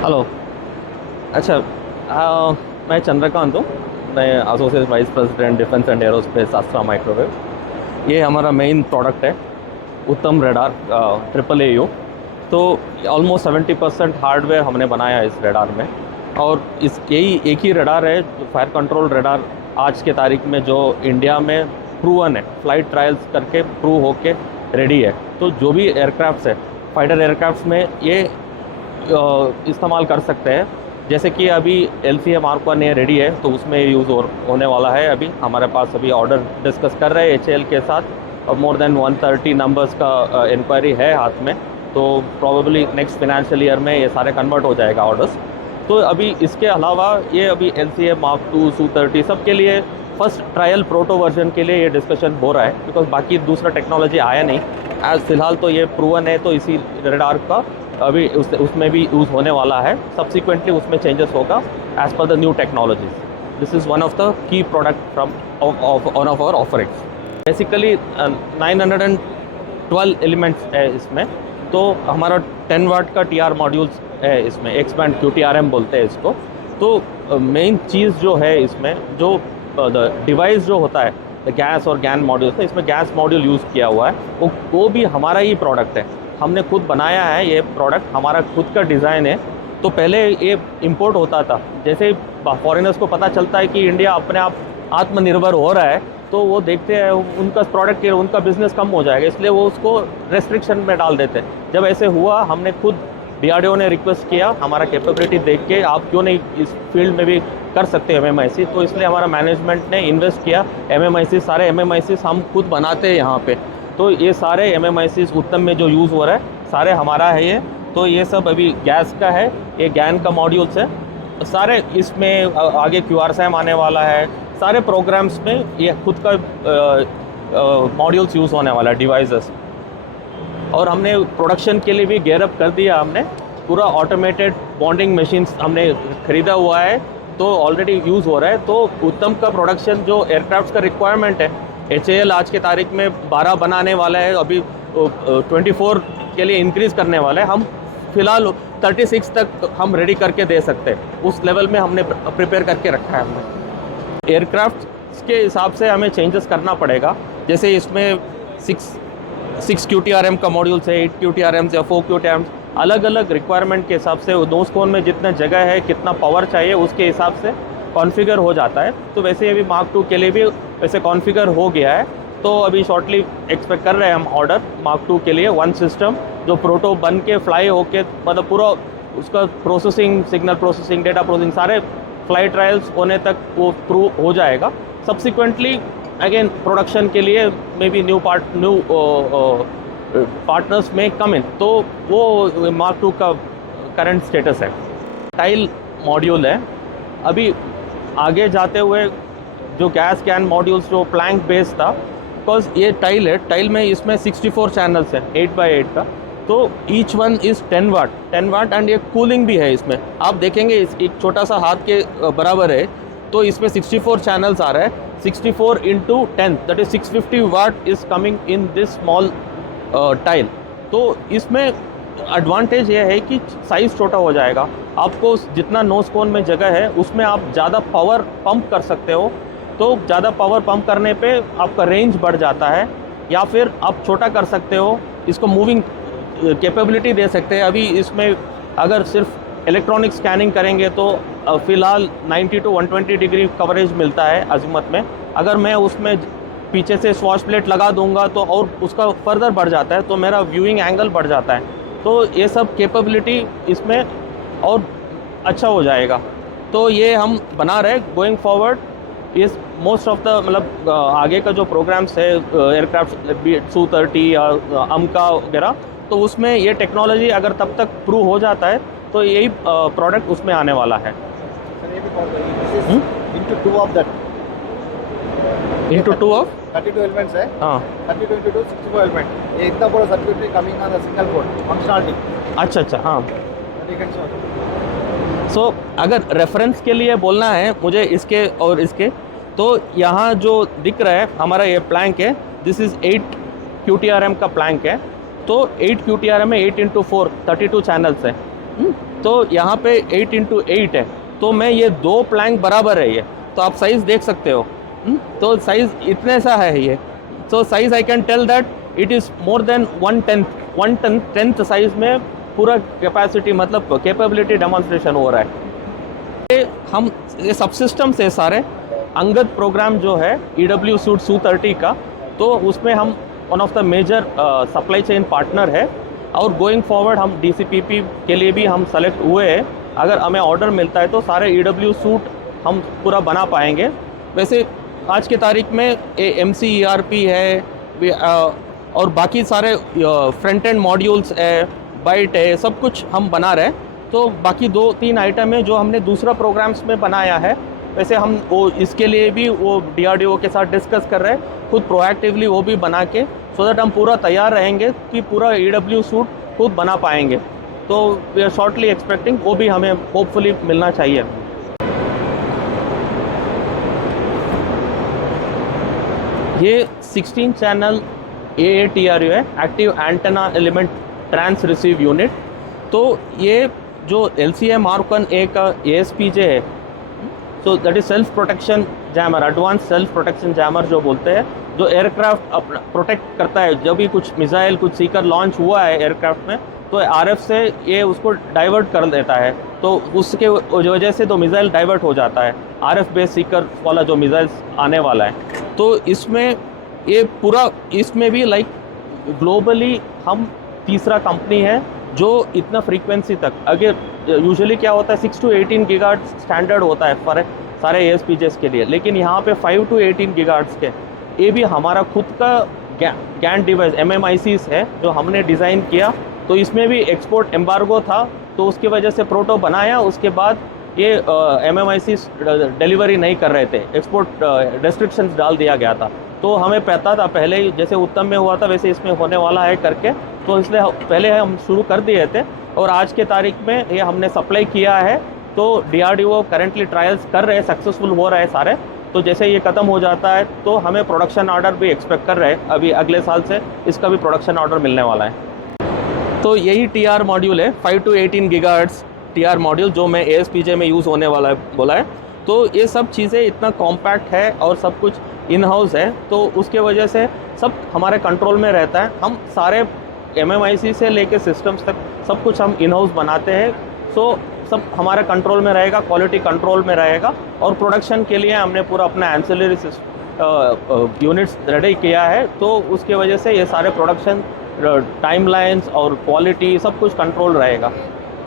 Hello. अच्छा, मैं चंद्रकांत हूँ। मैं associate vice president defence and aerospace अस्त्रा microwave. ये हमारा मेन प्रोडक्ट है, उत्तम रेडार ट्रिपल ए यू। तो ऑलमोस्ट 70% हार्डवेयर हमने बनाया है इस रेडार में। और इस यही एक ही रेडार है जो फायर कंट्रोल रेडार आज के तारीख में जो इंडिया में प्रूवन है, फ्लाइट ट्रायल्स करके प्रूव होके रेडी है। तो जो भी एयरक्राफ्ट्स है, फाइटर एयरक्राफ्ट्स में ये इस्तेमाल कर सकते हैं। जैसे कि अभी LCA Mark 1 ये रेडी है, तो उसमें यूज़ होने वाला है। अभी हमारे पास अभी ऑर्डर डिस्कस कर रहे हैं HAL के साथ, और मोर देन 130 नंबर्स का इंक्वायरी है हाथ में। तो प्रॉबेबली नेक्स्ट फिनेंशियल ईयर में ये सारे कन्वर्ट हो जाएगा ऑर्डर्स। तो अभी इसके अलावा ये अभी LCA Mark 2 Su-30 सब के लिए फर्स्ट ट्रायल प्रोटो वर्जन के लिए ये डिस्कशन हो रहा है, बिकॉज बाकी दूसरा टेक्नोलॉजी आया नहीं। एज फिलहाल तो ये प्रूवन है, तो इसी रेडार का अभी उसमें भी यूज़ होने वाला है। सब्सिक्वेंटली उसमें चेंजेस होगा as per the new technologies. This is one of the key product from one of our offerings. Basically 912 elements है इसमें। तो हमारा 10 वाट का TR मॉड्यूल्स है इसमें, एक्स बैंड QTRM बोलते हैं इसको। तो मेन चीज़ जो है इसमें, जो डिवाइस जो होता है, गैस और गैन मॉड्यूल्स, तो इसमें गैस मॉड्यूल यूज़ किया हुआ है। वो भी हमारा ही प्रोडक्ट है, हमने खुद बनाया है। ये प्रोडक्ट हमारा खुद का डिज़ाइन है। तो पहले ये इंपोर्ट होता था। जैसे ही फॉरेनर्स को पता चलता है कि इंडिया अपने आप आत्मनिर्भर हो रहा है, तो वो देखते हैं उनका प्रोडक्ट, उनका बिज़नेस कम हो जाएगा, इसलिए वो उसको रेस्ट्रिक्शन में डाल देते हैं। जब ऐसे हुआ, हमने खुद DRDO ने रिक्वेस्ट किया, हमारा कैपेबिलिटी देख के आप क्यों नहीं इस फील्ड में भी कर सकते हैं MMIC। तो इसलिए हमारा मैनेजमेंट ने इन्वेस्ट किया। MMIC, सारे MMIC हम खुद बनाते हैं यहाँ पे। तो ये सारे MMIC उत्तम में जो यूज़ हो रहा है सारे हमारा है ये। तो ये सब अभी गैस का है, ये गैन का मॉड्यूल्स है सारे। इसमें आगे QRSAM आने वाला है। सारे प्रोग्राम्स में ये खुद का मॉड्यूल्स यूज़ होने वाला है, डिवाइसेस। और हमने प्रोडक्शन के लिए भी गेयर अप कर दिया। हमने पूरा ऑटोमेटेड बॉन्डिंग मशीन्स हमने ख़रीदा हुआ है, तो ऑलरेडी यूज़ हो रहा है। तो उत्तम का प्रोडक्शन जो एयरक्राफ्ट का रिक्वायरमेंट है, HAL आज के तारीख में 12 बनाने वाला है, अभी 24 के लिए इंक्रीज़ करने वाला है। हम फिलहाल 36 तक हम रेडी करके दे सकते हैं, उस लेवल में हमने प्रिपेयर करके रखा है हमने। एयरक्राफ्ट के हिसाब से हमें चेंजेस करना पड़ेगा। जैसे इसमें 6 QTRM का मॉड्यूल्स है, 8 QTRMs या 4 QTRMs, अलग अलग रिक्वायरमेंट के हिसाब से नोज कोन में जितना जगह है, कितना पावर चाहिए, उसके हिसाब से कॉन्फ़िगर हो जाता है। तो वैसे अभी Mark 2 के लिए भी वैसे कॉन्फ़िगर हो गया है। तो अभी शॉर्टली एक्सपेक्ट कर रहे हैं हम ऑर्डर Mark 2 के लिए। वन सिस्टम जो प्रोटो बन के फ्लाई होके, मतलब पूरा उसका processing, signal processing, data processing, सारे फ्लाइट ट्रायल्स होने तक वो प्रूव हो जाएगा। सब्सिक्वेंटली अगेन प्रोडक्शन के लिए मे बी न्यू पार्टनर्स में कम इन। तो वो Mark 2 का करंट स्टेटस है। टाइल मॉड्यूल है। अभी आगे जाते हुए जो गैस कैन मॉड्यूल्स जो प्लैंक बेस्ड था, बिकॉज ये टाइल है, टाइल में इसमें 64 चैनल्स हैं 8x8 का। तो each one is 10 watt and ये कूलिंग भी है इसमें। आप देखेंगे एक छोटा सा हाथ के बराबर है, तो इसमें 64 चैनल्स आ रहा है। 64 × 10 that is 650 what is coming in this small tile. तो इसमें एडवांटेज ये है कि साइज़ छोटा हो जाएगा। आपको जितना नोज कोन में जगह है, उसमें आप ज़्यादा पावर पंप कर सकते हो। तो ज़्यादा पावर पंप करने पे आपका रेंज बढ़ जाता है, या फिर आप छोटा कर सकते हो, इसको मूविंग कैपेबिलिटी दे सकते हैं। अभी इसमें अगर सिर्फ इलेक्ट्रॉनिक स्कैनिंग करेंगे तो फ़िलहाल 90 to 120 डिग्री कवरेज मिलता है अज़ीमुथ में। अगर मैं उसमें पीछे से स्वॉश प्लेट लगा दूंगा तो और उसका फर्दर बढ़ जाता है, तो मेरा व्यूइंग एंगल बढ़ जाता है। तो ये सब कैपेबिलिटी इसमें और अच्छा हो जाएगा। तो ये हम बना रहे गोइंग फॉरवर्ड। इस मोस्ट ऑफ द मतलब आगे का जो प्रोग्राम्स है एयरक्राफ्ट Su-30 या AMCA वगैरह, तो उसमें ये टेक्नोलॉजी अगर तब तक प्रूव हो जाता है, तो यही प्रोडक्ट उसमें आने वाला है। into two of that. Into 2 of 32 elements है. हाँ 32 into 2 64 element. ये इतना बड़ा circuitry coming on the single board functionality. अच्छा हाँ। You can show. सो अगर रेफरेंस के लिए बोलना है मुझे इसके और इसके, तो यहाँ जो दिख रहा है हमारा ये प्लैंक है, दिस इज़ 8 QTRM का प्लैंक है। तो 8 QTRM में 8 × 4 32 चैनल्स हैं। तो यहाँ पे 8x8 है, तो मैं ये 2 प्लैंक बराबर है ये, तो आप साइज़ देख सकते हो। तो साइज़ इतने सा है ये, तो size I can tell that it is more than 1/10 size में पूरा कैपेसिटी मतलब कैपेबिलिटी डेमोन्स्ट्रेशन हो रहा है। हम ये सबसिस्टम से सारे अंगद प्रोग्राम जो है EW सूट SU30 का, तो उसमें हम one of the major supply chain partner है, और गोइंग फॉरवर्ड हम DCPP के लिए भी हम सेलेक्ट हुए हैं। अगर हमें ऑर्डर मिलता है तो सारे EW सूट हम पूरा बना पाएंगे। वैसे आज की तारीख में MC ERP है और बाकी सारे फ्रंट एंड मॉड्यूल्स है, बाइट है, सब कुछ हम बना रहे हैं। तो बाकी 2-3 आइटम है जो हमने दूसरा प्रोग्राम्स में बनाया है। वैसे हम वो इसके लिए भी वो DRDO के साथ डिस्कस कर रहे हैं, खुद प्रोएक्टिवली वो भी बना के, सो दैट हम पूरा तैयार रहेंगे कि पूरा EW सूट खुद बना पाएंगे। तो वी आर शॉर्टली एक्सपेक्टिंग वो भी हमें होपफुली मिलना चाहिए। ये 16 चैनल AATRU है, active antenna element trans receive unit. तो ये जो LCA Mark 1A का ASPJ है, so that is self protection jammer, advance self protection jammer जो बोलते हैं, जो एयरक्राफ्ट अपना प्रोटेक्ट करता है। जब भी कुछ मिसाइल कुछ सीकर लॉन्च हुआ है एयरक्राफ्ट में, तो RF से ये उसको डाइवर्ट कर देता है, तो उसके वजह से तो मिसाइल डाइवर्ट हो जाता है, RF बेस सीकर वाला जो मिसाइल्स आने वाला है। तो इसमें ये पूरा, इसमें भी लाइक ग्लोबली हम तीसरा कंपनी है जो इतना फ्रीक्वेंसी तक, अगर यूजुअली क्या होता है 6 to 18 गीगाहर्ट्ज़ स्टैंडर्ड होता है पर सारे ASPJs के लिए, लेकिन यहाँ पे 5 to 18 गीगाहर्ट्ज़ के, ये भी हमारा खुद का GaN डिवाइस MMICs है जो हमने डिज़ाइन किया। तो इसमें भी एक्सपोर्ट एम्बार्गो था, तो उसकी वजह से प्रोटो बनाया, उसके बाद ये MMICs डिलीवरी नहीं कर रहे थे, एक्सपोर्ट रेस्ट्रिक्शंस डाल दिया गया था। तो हमें पता था पहले ही, जैसे उत्तम में हुआ था वैसे इसमें होने वाला है करके, तो इसलिए पहले हम शुरू कर दिए थे, और आज के तारीख में ये हमने सप्लाई किया है। तो DRDO करेंटली ट्रायल्स कर रहे हैं, सक्सेसफुल हो रहे हैं सारे। तो जैसे ये ख़त्म हो जाता है तो हमें प्रोडक्शन ऑर्डर भी एक्सपेक्ट कर रहे हैं, अभी अगले साल से इसका भी प्रोडक्शन ऑर्डर मिलने वाला है। तो यही TR मॉड्यूल है, 5 to 18 गीगाहर्ट्ज़ TR मॉड्यूल, जो मैं ASPJ में यूज़ होने वाला है बोला है। तो ये सब चीज़ें इतना कॉम्पैक्ट है और सब कुछ इन हाउस है, तो उसके वजह से सब हमारे कंट्रोल में रहता है। हम सारे MMIC से लेके सिस्टम्स तक सब कुछ हम इन हाउस बनाते हैं, सो सब हमारे कंट्रोल में रहेगा, क्वालिटी कंट्रोल में रहेगा। और प्रोडक्शन के लिए हमने पूरा अपना एंसिलरी यूनिट्स रेडी किया है, तो उसके वजह से ये सारे प्रोडक्शन टाइमलाइंस और क्वालिटी सब कुछ कंट्रोल रहेगा।